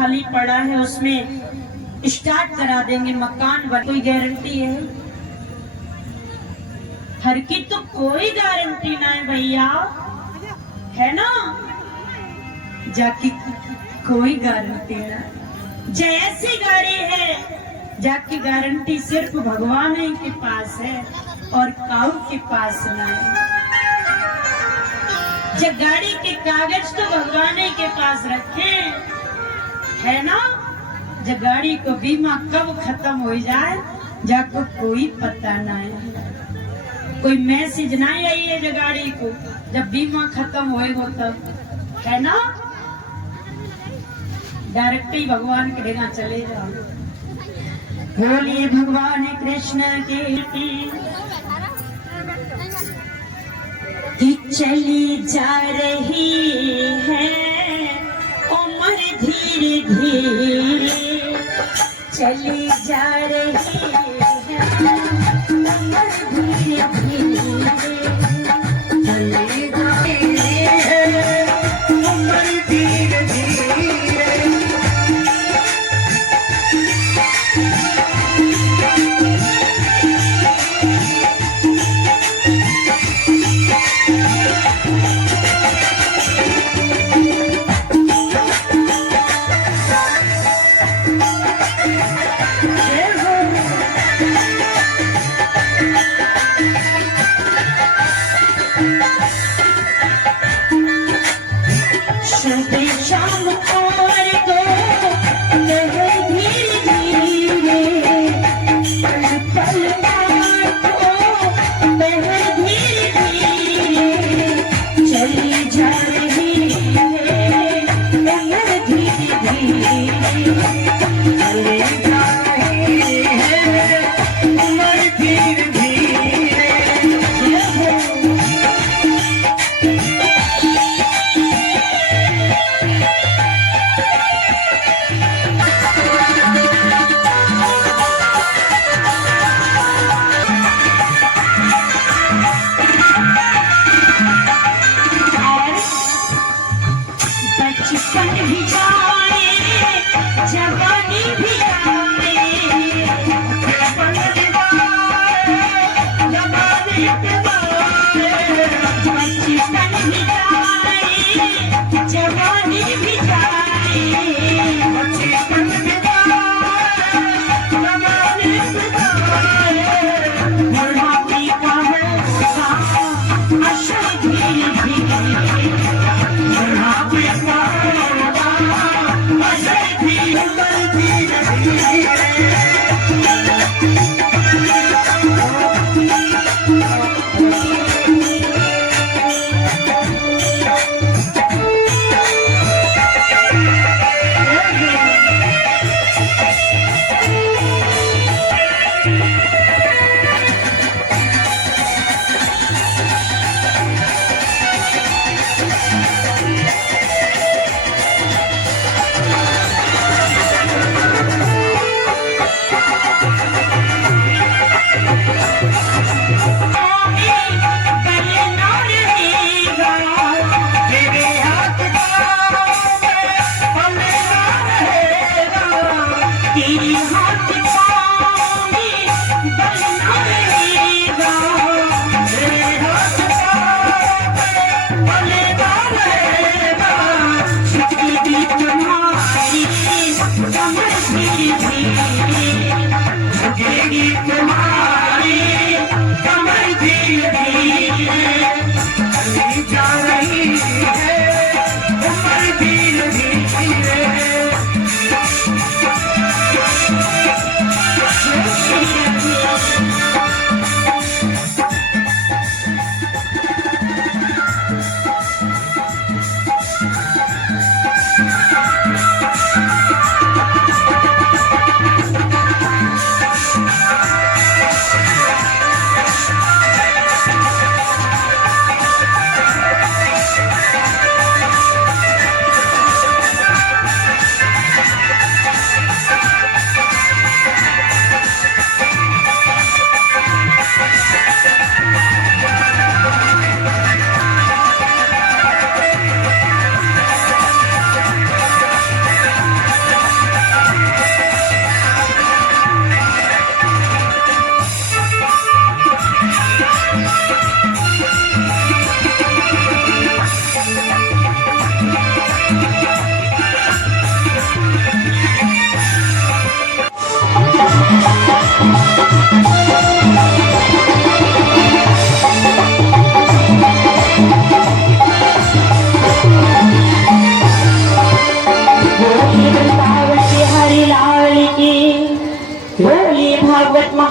खाली पड़ा है उसमें स्टार्ट करा देंगे, मकान बन, कोई गारंटी है? हर की तो कोई गारंटी ना है भैया, है ना? जाकी कोई गारंटी ना, जैसी गाड़ी है जाकी गारंटी सिर्फ भगवान ही के पास है और काऊ के पास ना है। जब गाड़ी के कागज तो भगवान ही के पास रखे, है ना? जब गाड़ी को बीमा कब खत्म हो जाए जाको कोई पता ना है, कोई मैसेज ना आई है जो गाड़ी को जब बीमा खत्म होएगा तब, है ना? डायरेक्ट ही भगवान के डेगा चले जाओ। बोलिए भगवान कृष्ण की चली जा रही है उम्र धीरे धीरे, चली जा रही है उम्र धीरे धीरे, चली जा रही है उम्र धीरे धीरे।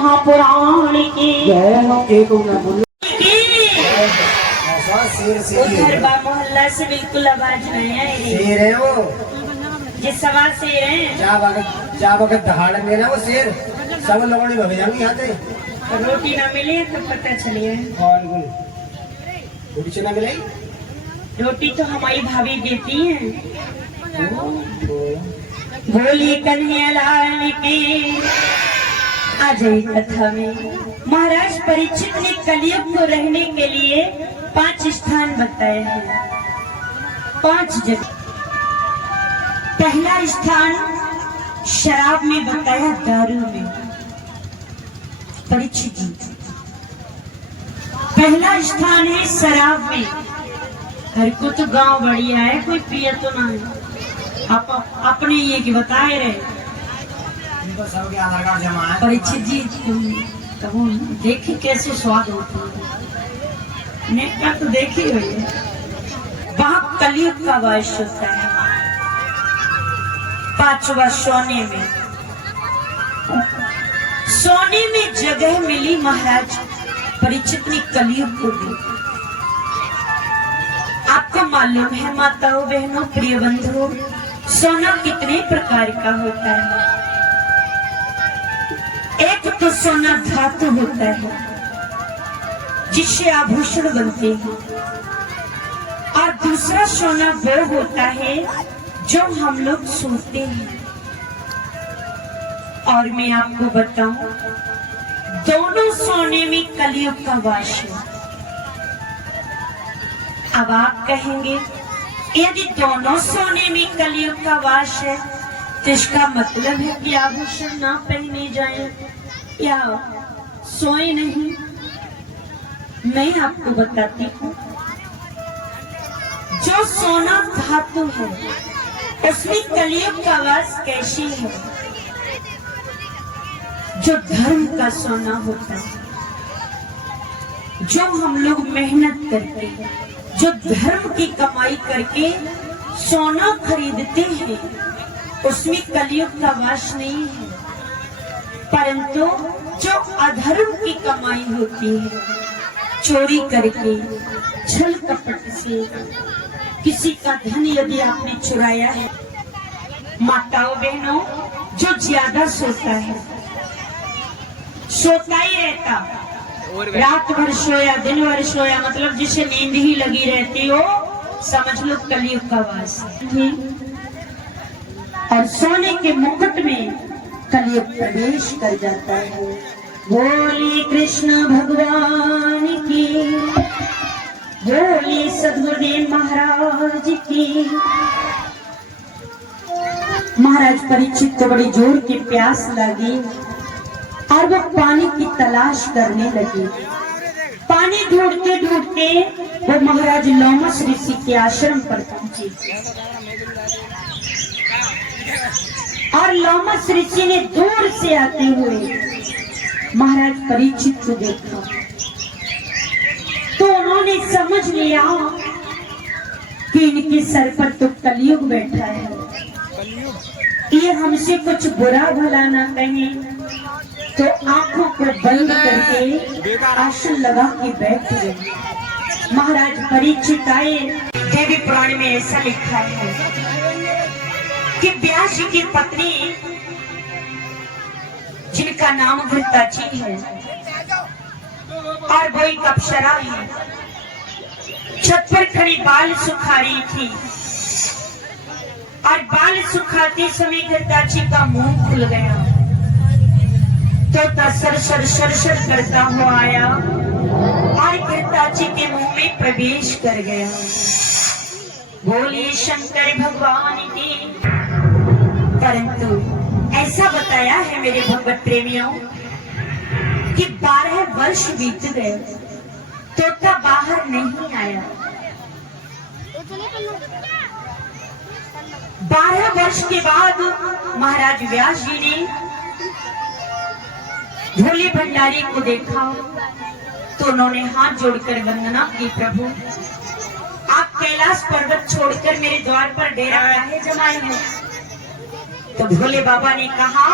महापुराण की उधर बा मोहल्ला से बिल्कुल आवाज नहीं है। शेर है वो, जिस सवाल शेर है जा वक्त दहाड़ में ना वो शेर सब लोगों ने भग जाएंगे यहाँ से। रोटी ना मिले तो पता चलिए कौन रोटी ना मिले, रोटी तो हमारी भाभी देती है। बोली कन्हैया लाल की। आज कथा में महाराज परीक्षित ने कलयुग को रहने के लिए 5 स्थान बताए हैं, 5 जगह। पहला स्थान शराब में बताया, दारू में। परीक्षित जी पहला स्थान है शराब में। हर को तो गांव बढ़िया है, कोई पिए तो ना है। आप अपने ये की बताए रहे परीक्षित जी, तब देखी कैसे स्वाद होता है। नेता तो देखी हुई है। वहाँ कलयुग का वास होता है। 5वां सोने में। सोने में जगह मिली महाराज परीक्षित ने कलयुग को दी। आपको मालूम है माताओं बहनों प्रिय बंधुओं, सोना कितने प्रकार का होता है। एक तो सोना धातु होता है जिससे आभूषण बनते हैं, और दूसरा सोना वो होता है जो हम लोग सोते हैं। और मैं आपको बताऊं, दोनों सोने में कलयुग का वास है। अब आप कहेंगे यदि दोनों सोने में कलयुग का वास है तो इसका मतलब है कि आभूषण ना पहने जाए या सोए नहीं। मैं आपको बताती हूँ, जो सोना धातु है उसमें कलयुग का वास कैसी है। जो धर्म का सोना होता है, जो हम लोग मेहनत करते हैं, जो धर्म की कमाई करके सोना खरीदते हैं, उसमें कलयुग का वास नहीं है। परंतु जो अधर्म की कमाई होती है, चोरी करके छल कपट से किसी का धन यदि आपने चुराया है, माताओं बहनों, जो ज्यादा सोता है, सोता ही रहता, रात भर सोया दिन भर सोया, मतलब जिसे नींद ही लगी रहती हो, समझ लो कलयुग का वास है। और सोने के मुकुट में कलयुग प्रवेश कर जाता है। बोली कृष्ण भगवान की, बोली सद्गुरुदेव महाराज की। महाराज परीक्षित को बड़ी जोर की प्यास लगी और वो पानी की तलाश करने लगे। पानी ढूंढते ढूंढते वो महाराज लोमस ऋषि के आश्रम पर पहुंचे, और लोमस ऋषि ने दूर से आते हुए महाराज परीक्षित को देखा तो उन्होंने समझ लिया कि इनके सर पर तो कलयुग बैठा है, ये हमसे कुछ बुरा भला ना कहे। तो आंखों को बंद करके आसन लगा के बैठ गए। महाराज परीक्षित आए। देवी पुराण में ऐसा लिखा है कि व्यास जी की पत्नी, जिनका नाम घृताची है और वो एक अप्सरा है, छत पर खड़ी बाल सुखा रही थी, और बाल सुखाते समय घृताची का मुंह खुल गया। तो सर सर सर सर करता हुआ आया और घृताची के मुंह में प्रवेश कर गया। बोलिए शंकर भगवान की। परंतु ऐसा बताया है मेरे भगवत प्रेमियों कि 12 वर्ष बीत गए, तोता बाहर नहीं आया। 12 वर्ष के बाद महाराज व्यास जी ने भोले भंडारी को देखा तो उन्होंने हाथ जोड़कर वंदना की, प्रभु आप कैलाश पर्वत छोड़कर मेरे द्वार पर डेरा काहे जमाए हो। तो भोले बाबा ने कहा,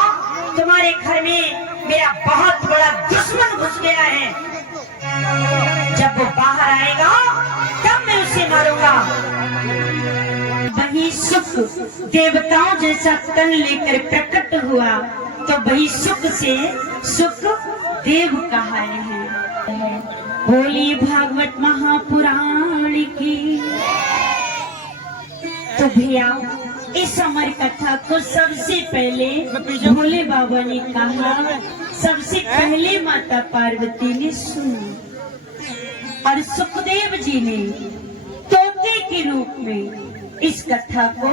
तुम्हारे घर में मेरा बहुत बड़ा दुश्मन घुस गया है। जब वो बाहर आएगा तब मैं उसे मारूंगा। वही सुख देवताओं जैसा तन लेकर प्रकट हुआ तो वही सुख से सुख देव कहाए हैं। बोली भागवत महापुराण की। तो भैया इस अमर कथा को सबसे पहले भोले बाबा ने कहा, सबसे पहले माता पार्वती ने सुनी और सुखदेव जी ने तोते के रूप में इस कथा को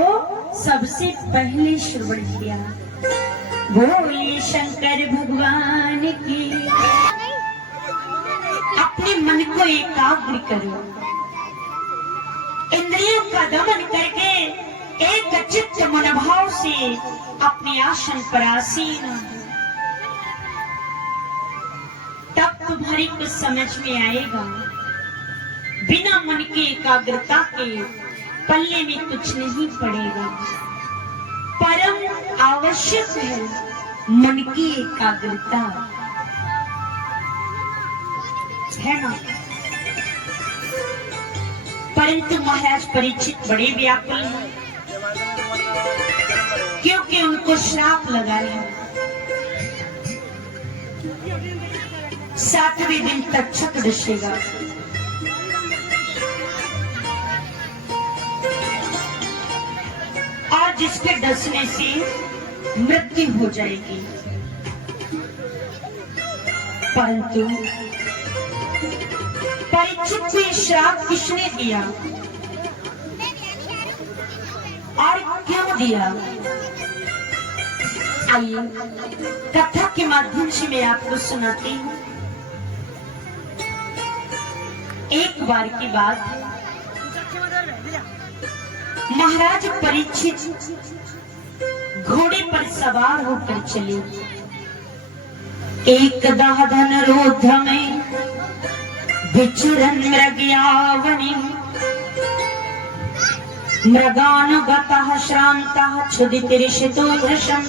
सबसे पहले श्रवण किया। बोले शंकर भगवान की। अपने मन को एकाग्र करो, इंद्रियों का दमन करके एक चित्त मनोभाव से अपने आसन पर आसीन हो। तब तुम्हारी कुछ समझ में आएगा। बिना मन की एकाग्रता के पल्ले में कुछ नहीं पड़ेगा। परम आवश्यक है मन की एकाग्रता, है ना। परंतु महाराज परीक्षित बड़े व्याकुल हैं, क्योंकि उनको श्राप लगा है। 7वें दिन तक्षक डसेगा। और जिसके डसने से मृत्यु हो जाएगी। परंतु परीक्षित को श्राप किसने दिया और क्यों दिया? आइए कथा के माध्यम से मैं आपको सुनाती हूँ। एक बार की बात, महाराज परीक्षित घोड़े पर सवार होकर चले। एक दाहधन रोध में विचरन मृगयावनि, मृगानुगतः श्रान्तः क्षुदितिरिषितो भृशम्।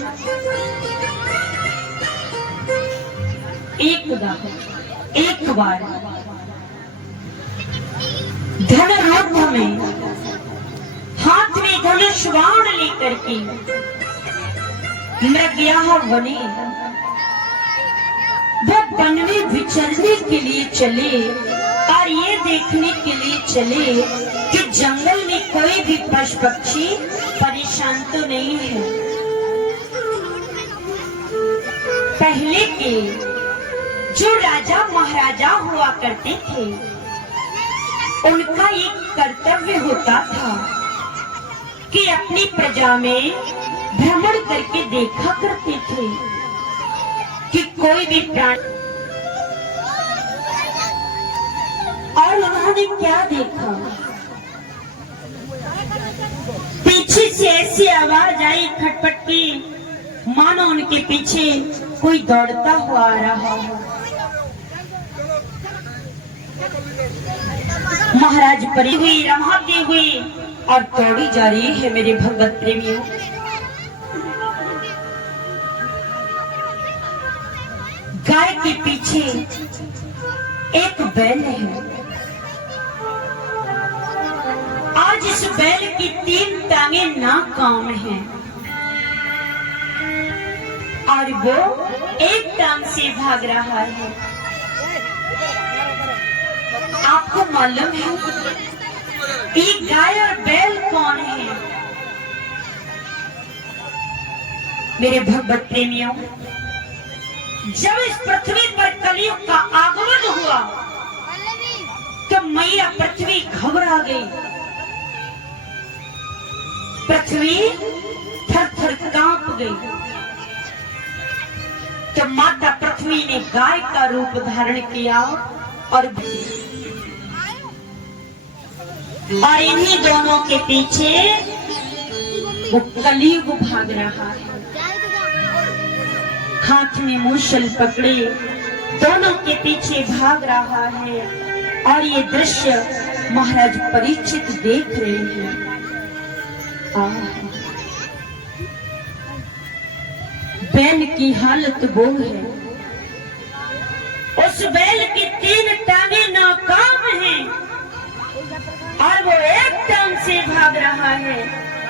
एक बार धन रोध में हाथ में धनुष बाण लेकर के मृगया बने, वो वन में विचरने के लिए चले और ये देखने के लिए चले कि जंगल में कोई भी पशु पक्षी परेशान तो नहीं है। पहले के जो राजा महाराजा हुआ करते थे, उनका एक कर्तव्य होता था कि अपनी प्रजा में भ्रमण करके देखा करते थे कि कोई भी प्राणी। और उन्होंने क्या देखा? पीछे से ऐसी आवाज आई खटपट की, मानो उनके पीछे कोई दौड़ता हुआ आ रहा हो। महाराज परी हुई, रमाती हुई और दौड़ी जा रही है। मेरे भगवत प्रेमियों, गाय के पीछे एक बैल है। आज इस बैल की 3 टांगे नाकाम हैं और वो एक टांग से भाग रहा है। आपको मालूम है ये गाय और बैल कौन है? मेरे भगवत प्रेमियों, जब इस पृथ्वी पर कलयुग का आगमन हुआ तो मैया पृथ्वी घबरा गई। पृथ्वी थर थर कांप गई। तो माता पृथ्वी ने गाय का रूप धारण किया और इन्हीं दोनों के पीछे वो कलयुग भाग रहा है। हाथ में मूसल पकड़े दोनों के पीछे भाग रहा है और ये दृश्य महाराज परीक्षित देख रहे हैं। बैल की हालत वो है उस बैल की 3 टांगे नाकाम हैं और वो एक टांग से भाग रहा है।